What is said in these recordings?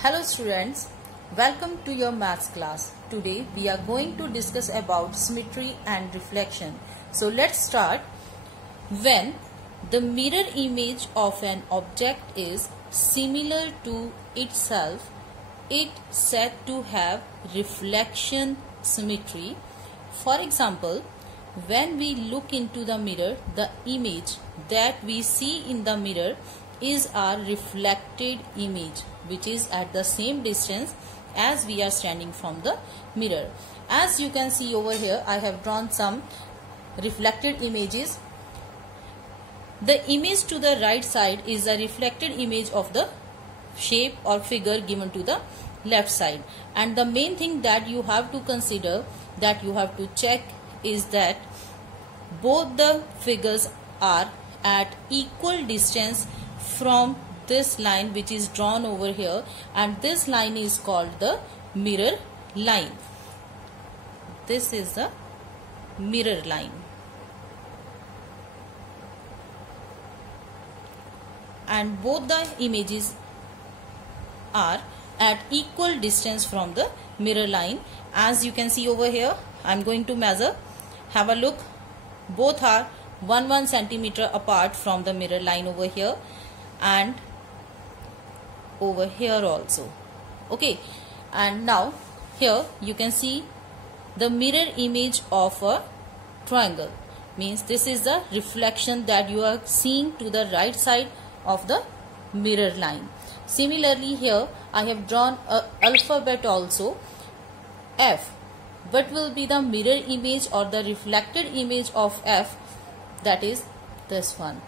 Hello students, welcome to your maths class. Today we are going to discuss about symmetry and reflection. So let's start. When the mirror image of an object is similar to itself, it is said to have reflection symmetry. For example, when we look into the mirror, the image that we see in the mirror is our reflected image, which is at the same distance as we are standing from the mirror. As you can see over here, I have drawn some reflected images. The image to the right side is a reflected image of the shape or figure given to the left side. And the main thing that you have to consider, that you have to check, is that both the figures are at equal distance from this line which is drawn over here, and this line is called the mirror line. This is the mirror line. And both the images are at equal distance from the mirror line. As you can see over here, I am going to measure. Have a look. Both are 1 centimeter apart from the mirror line over here and over here also. Okay, and now here you can see the mirror image of a triangle. Means this is the reflection that you are seeing to the right side of the mirror line. Similarly, here I have drawn a alphabet also, F. What will be the mirror image or the reflected image of F? That is this one.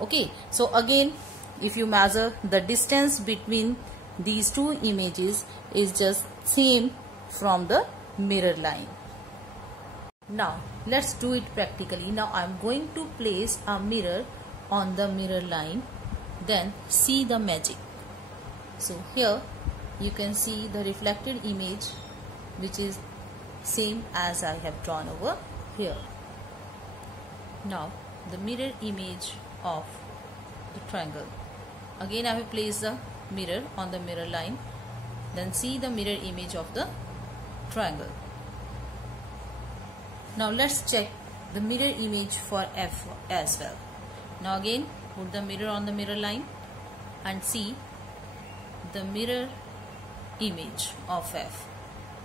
Okay, so again, if you measure, the distance between these two images is just same from the mirror line. Now let's do it practically. Now I am going to place a mirror on the mirror line, then see the magic. So here you can see the reflected image which is same as I have drawn over here. Now the mirror image of the triangle. Again I have placed the mirror on the mirror line, then see the mirror image of the triangle. Now let's check the mirror image for F as well. Now again put the mirror on the mirror line and see the mirror image of F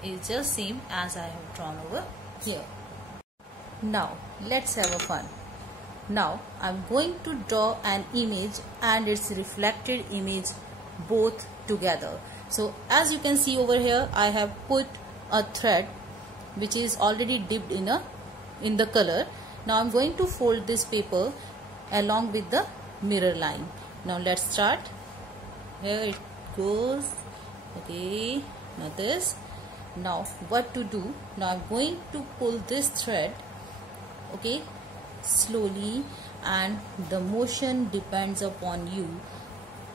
is just same as I have drawn over here. Now let's have a fun. Now I am going to draw an image and its reflected image both together. So as you can see over here, I have put a thread which is already dipped in the color. Now I am going to fold this paper along with the mirror line. Now let's start. Here it goes. Okay, now this. Now what to do? Now I am going to pull this thread, okay, slowly, and the motion depends upon you.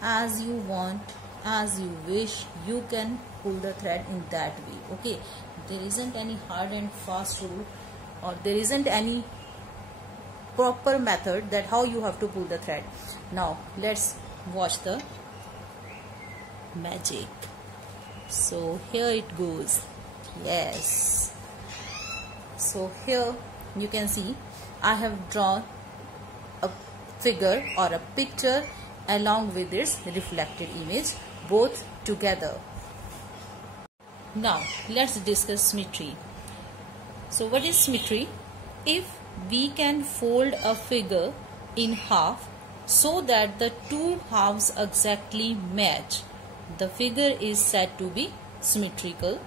As you want, as you wish, you can pull the thread in that way. Okay, there isn't any hard and fast rule, or there isn't any proper method that how you have to pull the thread. Now let's watch the magic. So here it goes. Yes. So here you can see I have drawn a figure or a picture along with its reflected image both together. Now let's discuss symmetry. So what is symmetry? If we can fold a figure in half so that the two halves exactly match, the figure is said to be symmetrical,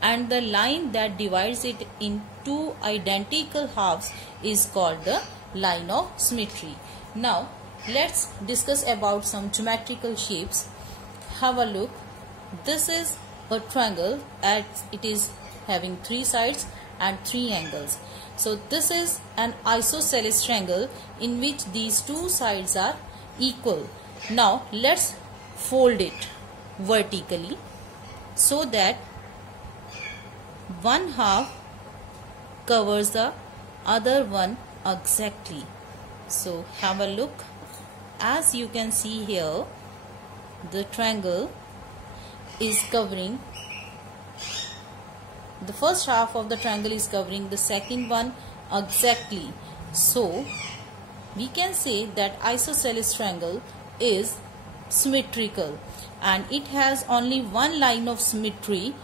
and the line that divides it in two identical halves is called the line of symmetry. Now let's discuss about some geometrical shapes. Have a look. This is a triangle as it is having 3 sides and 3 angles. So this is an isosceles triangle in which these 2 sides are equal. Now let's fold it vertically so that one half covers the other one exactly. So have a look. As you can see here, the triangle is covering, the first half of the triangle is covering the second one exactly. So we can say that isosceles triangle is symmetrical and it has only one line of symmetry,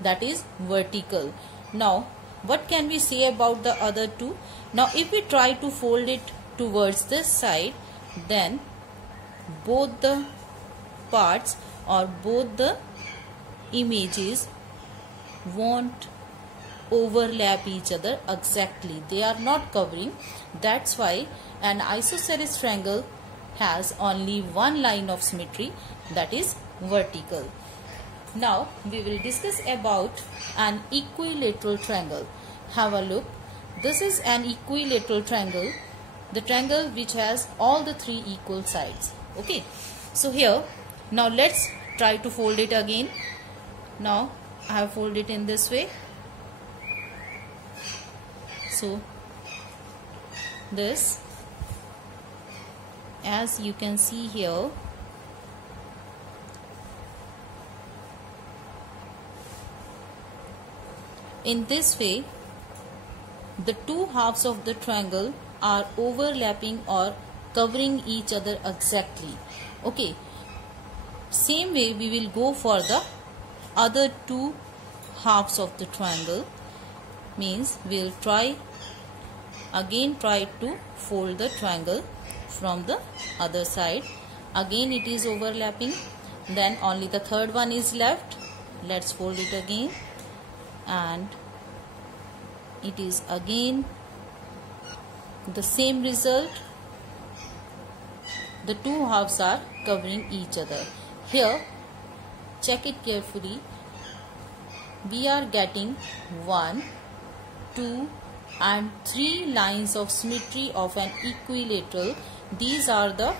that is vertical. Now what can we say about the other two? Now if we try to fold it towards this side, then both the parts or both the images won't overlap each other exactly. They are not covering. That's why an isosceles triangle has only one line of symmetry, that is vertical. Now we will discuss about an equilateral triangle. Have a look. This is an equilateral triangle, the triangle which has all the three equal sides. Okay, so here, now let's try to fold it again. Now I have folded it in this way. So this, as you can see here, in this way the two halves of the triangle are overlapping or covering each other exactly. Okay, same way we will go for the other two halves of the triangle. Means we will try to fold the triangle from the other side. Again it is overlapping, then only the third one is left. Let's fold it again, and it is again the same result. The two halves are covering each other. Here, check it carefully. We are getting 1, 2 and 3 lines of symmetry of an equilateral. These are the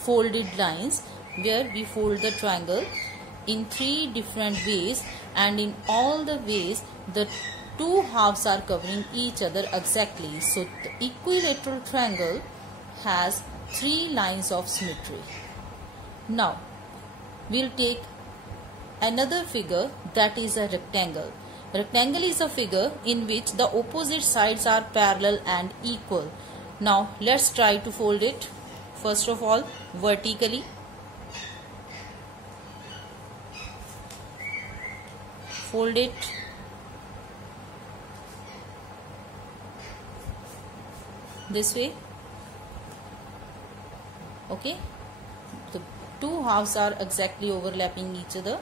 folded lines where we fold the triangle in 3 different ways, and in all the ways the two halves are covering each other exactly. So the equilateral triangle has 3 lines of symmetry. Now we'll take another figure, that is a rectangle. Rectangle is a figure in which the opposite sides are parallel and equal. Now let's try to fold it. First of all, vertically. Fold it. This way. Okay. The two halves are exactly overlapping each other.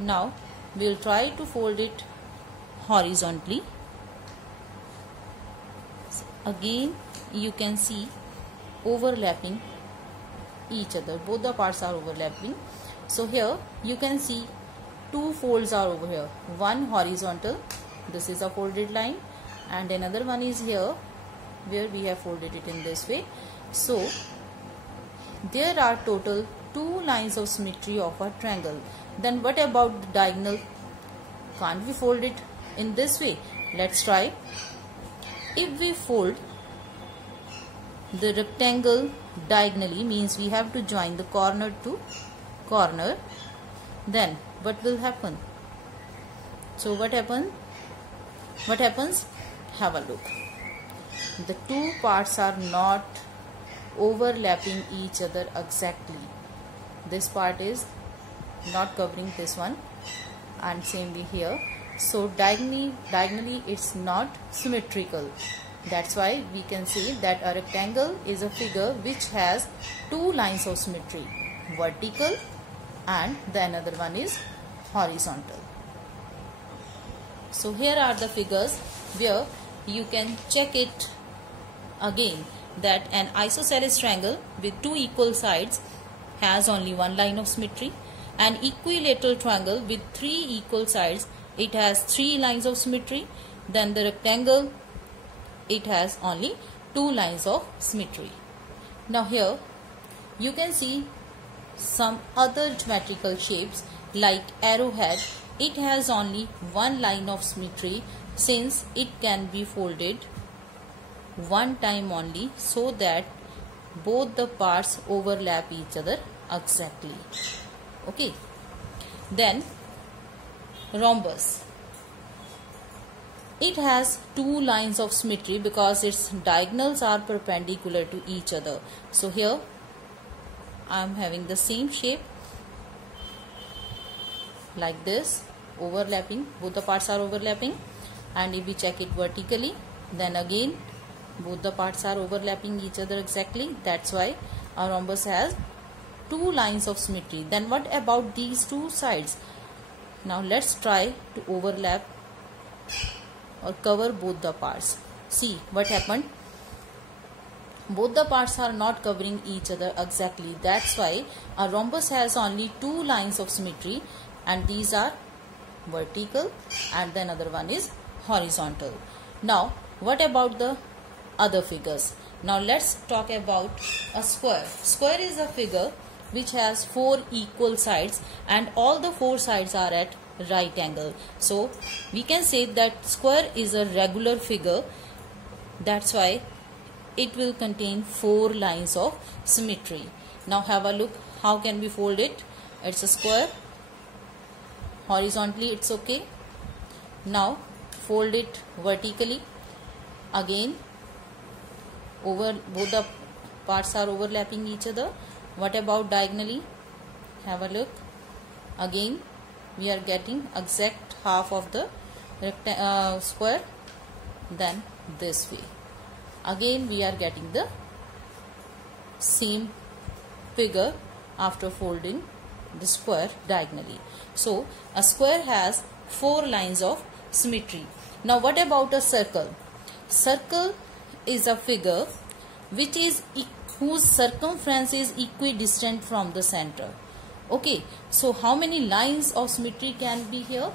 Now we will try to fold it horizontally. Again you can see overlapping each other. Both the parts are overlapping. So here you can see 2 folds are over here. One horizontal, this is a folded line, and another one is here where we have folded it in this way. So there are total 2 lines of symmetry of a triangle. Then what about the diagonal? Can't we fold it in this way? Let's try. If we fold the rectangle diagonally, means we have to join the corner to corner, then what will happen? So what happens? Have a look. The two parts are not overlapping each other exactly. This part is not covering this one, and same way here. So diagonally it's not symmetrical. That's why we can say that a rectangle is a figure which has 2 lines of symmetry, vertical and the another one is horizontal. So here are the figures where you can check it again, that an isosceles triangle with 2 equal sides has only 1 line of symmetry. An equilateral triangle with 3 equal sides, it has 3 lines of symmetry. Then the rectangle, it has only 2 lines of symmetry. Now here you can see some other geometrical shapes like arrowhead. It has only 1 line of symmetry, since it can be folded 1 time only, so that both the parts overlap each other exactly. Okay. Then rhombus. It has two lines of symmetry because its diagonals are perpendicular to each other. So here I am having the same shape like this, overlapping, both the parts are overlapping. And if we check it vertically, then again both the parts are overlapping each other exactly. That's why our rhombus has two lines of symmetry. Then what about these two sides? Now let's try to overlap or cover both the parts. See what happened. Both the parts are not covering each other exactly. That's why a rhombus has only two lines of symmetry, and these are vertical and then another one is horizontal. Now what about the other figures? Now let's talk about a square. Square is a figure which has four equal sides and all the four sides are at right angle. So we can say that square is a regular figure. That's why it will contain four lines of symmetry. Now have a look how can we fold it. It's a square. Horizontally it's okay. Now fold it vertically. Again over both the parts are overlapping each other. What about diagonally? Have a look. Again we are getting exact half of the square. Then this way again we are getting the same figure after folding the square diagonally. So a square has four lines of symmetry. Now what about a circle? Circle is a figure which is whose circumference is equidistant from the center. Okay, so how many lines of symmetry can be here?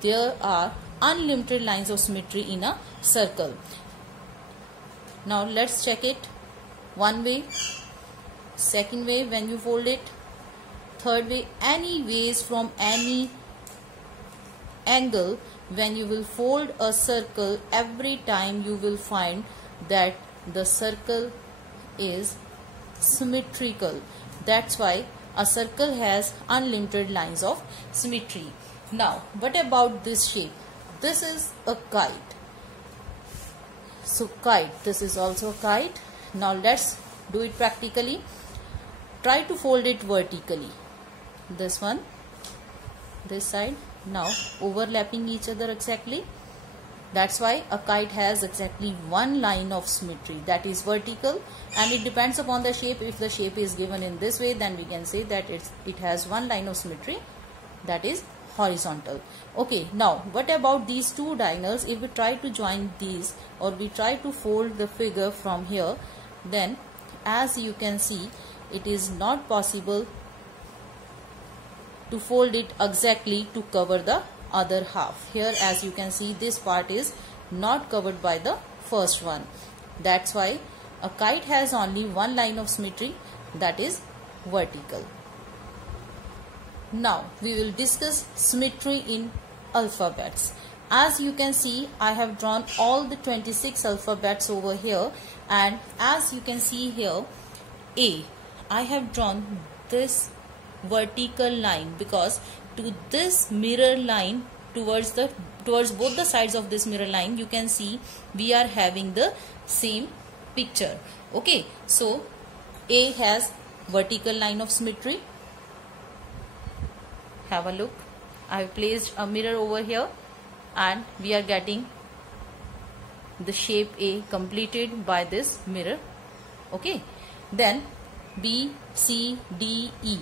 There are unlimited lines of symmetry in a circle. Now let's check it. One way, second way when you fold it, third way, any ways from any angle. When you will fold a circle, every time you will find that the circle is symmetrical. That's why a circle has unlimited lines of symmetry. Now what about this shape? This is a kite. So kite, this is also a kite. Now let's do it practically. Try to fold it vertically. This one, this side. Now overlapping each other exactly. That's why a kite has exactly one line of symmetry, that is vertical, and it depends upon the shape. If the shape is given in this way, then we can say that it has one line of symmetry, that is horizontal. Okay, now what about these two diagonals? If we try to join these or we try to fold the figure from here, then as you can see it is not possible to fold it exactly to cover the other half. Here as you can see this part is not covered by the first one. That's why a kite has only one line of symmetry, that is vertical. Now we will discuss symmetry in alphabets. As you can see I have drawn all the 26 alphabets over here, and as you can see here A, I have drawn this vertical line because to this mirror line towards both the sides of this mirror line, you can see we are having the same picture. Okay, so A has vertical line of symmetry. Have a look. I have placed a mirror over here and we are getting the shape A completed by this mirror. Okay, then B, C, D, E.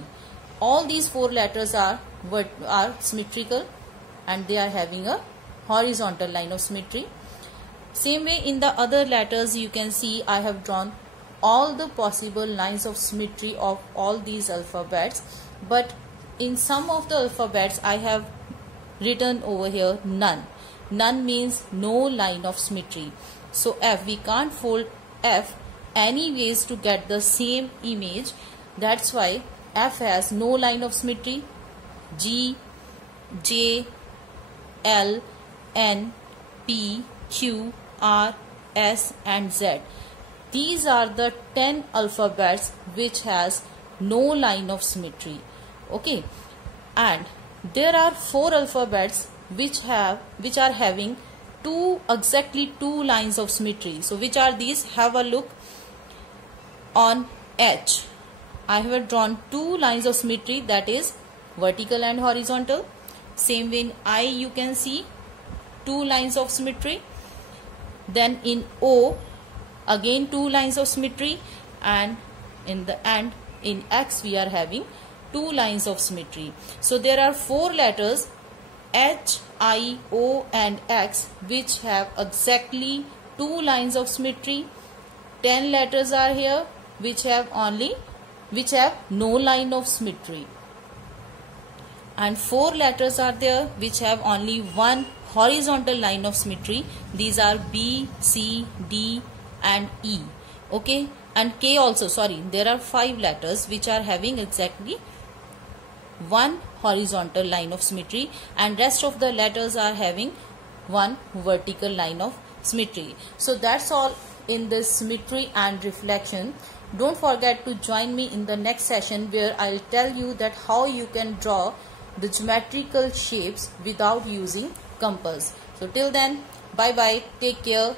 All these four letters are symmetrical and they are having a horizontal line of symmetry. Same way in the other letters you can see I have drawn all the possible lines of symmetry of all these alphabets, but in some of the alphabets I have written over here none. None means no line of symmetry. So F, we can't fold F anyways to get the same image. That's why F has no line of symmetry. G, J, L, N, P, Q, R, S and Z. These are the 10 alphabets which has no line of symmetry. Okay, and there are 4 alphabets which are having exactly two lines of symmetry. So which are these? Have a look. On H, I have drawn 2 lines of symmetry, that is vertical and horizontal. Same way in I, you can see 2 lines of symmetry. Then in O, again 2 lines of symmetry, and in X we are having 2 lines of symmetry. So there are 4 letters H, I, O and X which have exactly 2 lines of symmetry. 10 letters are here which have no line of symmetry, and 4 letters are there which have only one horizontal line of symmetry. These are B, C, D and E. Okay, and K also. Sorry, there are 5 letters which are having exactly one horizontal line of symmetry, and rest of the letters are having one vertical line of symmetry. So that's all in this symmetry and reflection. Don't forget to join me in the next session where I'll tell you that how you can draw the geometrical shapes without using compass. So till then, bye bye, take care.